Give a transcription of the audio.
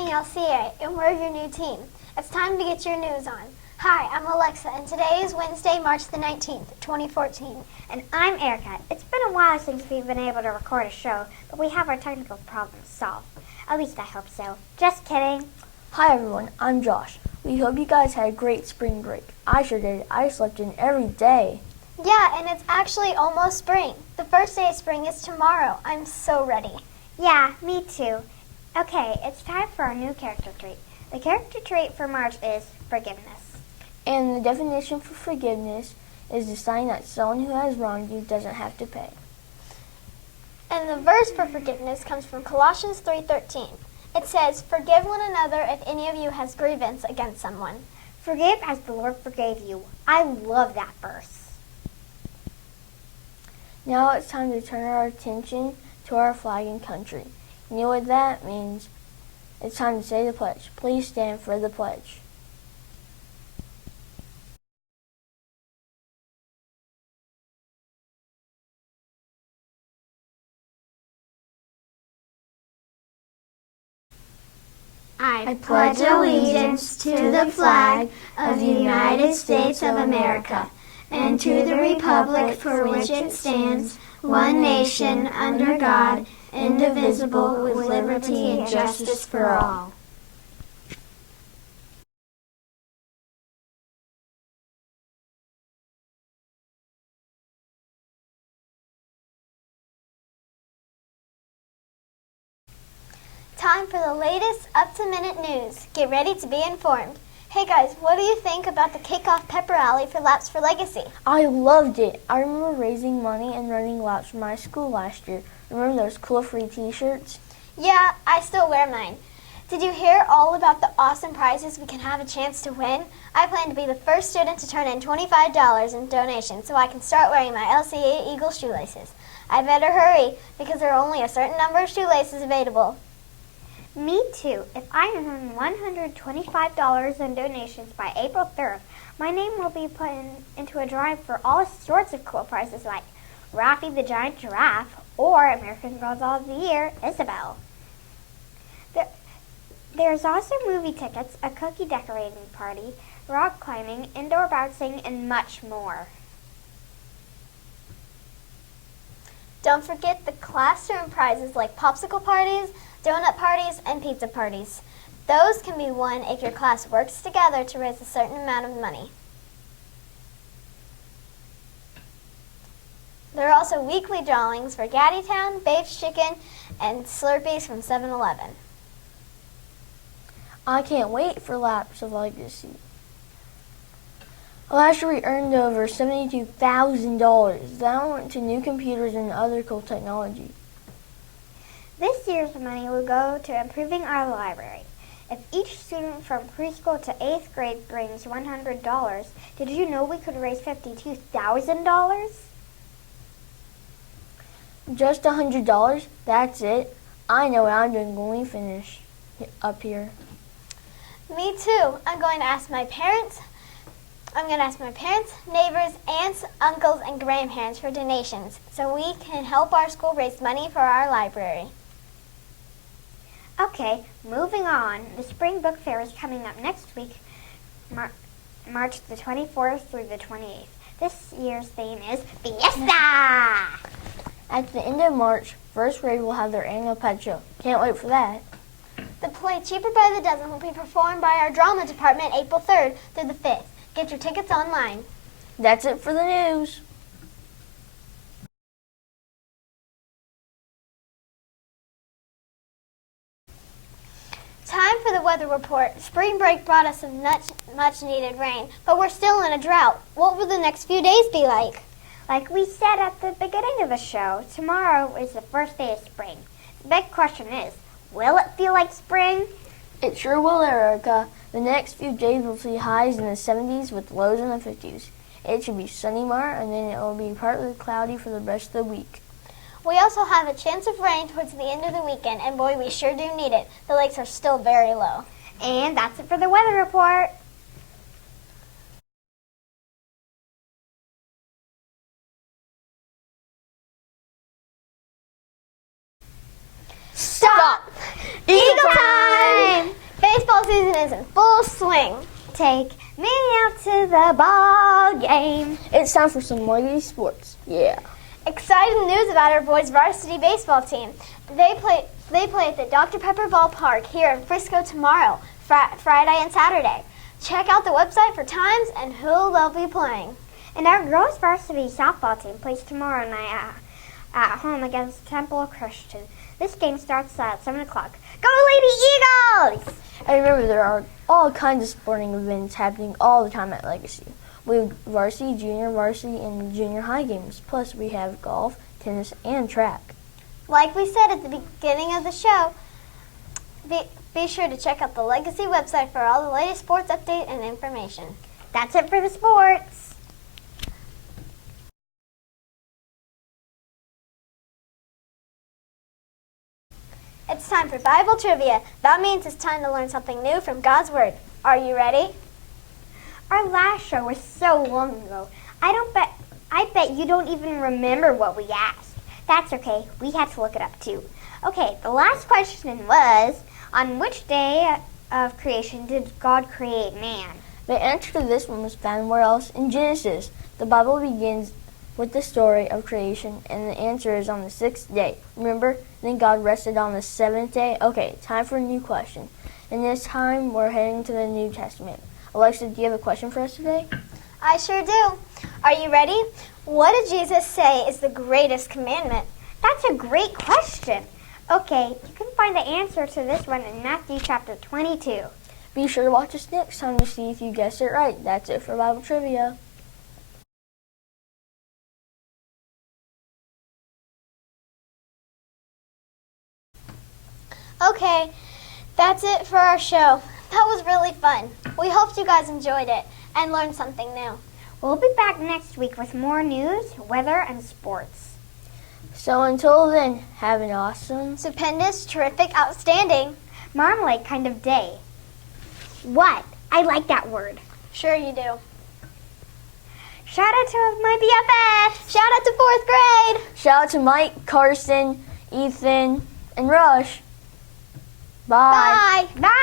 morning, LCA, and we're your new team. It's time to get your news on. Hi, I'm Alexa, and today is Wednesday, March the 19th, 2014. And I'm Erica. It's been a while since we've been able to record a show, but we have our technical problems solved. At least I hope so. Just kidding. Hi everyone, I'm Josh. We hope you guys had a great spring break. I sure did. I slept in every day. Yeah, and it's actually almost spring. The first day of spring is tomorrow. I'm so ready. Yeah, me too. Okay, it's time for our new character trait. The character trait for March is forgiveness. And the definition for forgiveness is deciding that someone who has wronged you doesn't have to pay. And the verse for forgiveness comes from Colossians 3:13. It says, "Forgive one another if any of you has grievance against someone." Forgive as the Lord forgave you. I love that verse. Now it's time to turn our attention to our flag and country. You know what that means? It's time to say the pledge. Please stand for the pledge. I pledge allegiance to the flag of the United States of America and to the republic for which it stands, one nation, under God, indivisible, with liberty and justice for all. Time for the latest up-to-minute news. Get ready to be informed. Hey guys, what do you think about the kickoff pepper rally for Laps for Legacy? I loved it. I remember raising money and running laps for my school last year. Remember those cool free t-shirts? Yeah, I still wear mine. Did you hear all about the awesome prizes we can have a chance to win? I plan to be the first student to turn in $25 in donations so I can start wearing my LCA Eagle shoelaces. I better hurry because there are only a certain number of shoelaces available. Me too. If I earn $125 in donations by April 3rd, my name will be put into a drawing for all sorts of cool prizes like Raffy the Giant Giraffe or American Girl Doll of the Year, Isabel. There's also movie tickets, a cookie decorating party, rock climbing, indoor bouncing, and much more. Don't forget the classroom prizes like popsicle parties, donut parties, and pizza parties. Those can be won if your class works together to raise a certain amount of money. There are also weekly drawings for Gaddytown, Babe's Chicken, and Slurpees from 7-Eleven. I can't wait for Laps of Legacy. Last year we earned over $72,000. That went to new computers and other cool technology. This year's money will go to improving our library. If each student from preschool to 8th grade brings $100, did you know we could raise $52,000? Just $100? That's it? I know what I'm doing when we finish up here. Me too. I'm going to ask my parents, neighbors, aunts, uncles, and grandparents for donations so we can help our school raise money for our library. Okay, moving on. The Spring Book Fair is coming up next week, March the 24th through the 28th. This year's theme is Fiesta! At the end of March, first grade will have their annual pet show. Can't wait for that. The play Cheaper by the Dozen will be performed by our drama department April 3rd through the 5th. Get your tickets online. That's it for the news. Time for the weather report. Spring break brought us some much needed rain, but we're still in a drought. What will the next few days be like? Like we said at the beginning of the show, tomorrow is the first day of spring. The big question is, will it feel like spring? It sure will, Erica. The next few days will see highs in the 70s with lows in the 50s. It should be sunny tomorrow, and then it will be partly cloudy for the rest of the week. We also have a chance of rain towards the end of the weekend, and boy, we sure do need it. The lakes are still very low. And that's it for the weather report. Stop! Eagle time! sing. Take me out to the ball game. It's time for some lady sports. Yeah. Exciting news about our boys' varsity baseball team. They play at the Dr. Pepper Ballpark here in Frisco tomorrow, Friday and Saturday. Check out the website for times and who they'll be playing. And our girls' varsity softball team plays tomorrow night at home against Temple Christian. This game starts at 7 o'clock. Go Lady Eagles! And remember, there are all kinds of sporting events happening all the time at Legacy. We have varsity, junior varsity, and junior high games. Plus, we have golf, tennis, and track. Like we said at the beginning of the show, be sure to check out the Legacy website for all the latest sports update and information. That's it for the sports. It's time for Bible trivia. That means it's time to learn something new from God's Word. Are you ready? Our last show was so long ago. I bet you don't even remember what we asked. That's okay. We had to look it up too. Okay, the last question was, on which day of creation did God create man? The answer to this one was found where else? In Genesis. The Bible begins with the story of creation, and the answer is on the 6th day. Remember, then God rested on the 7th day? Okay, time for a new question. And this time, we're heading to the New Testament. Alexa, do you have a question for us today? I sure do. Are you ready? What did Jesus say is the greatest commandment? That's a great question. Okay, you can find the answer to this one in Matthew chapter 22. Be sure to watch us next time to see if you guessed it right. That's it for Bible Trivia. Okay, that's it for our show. That was really fun. We hope you guys enjoyed it and learned something new. We'll be back next week with more news, weather, and sports. So until then, have an awesome, Stupendous, terrific, outstanding. Marmalade kind of day. What? I like that word. Sure you do. Shout out to my BFFs. Shout out to 4th grade. shout out to Mike, Carson, Ethan, and Rush. Bye. Bye. Bye.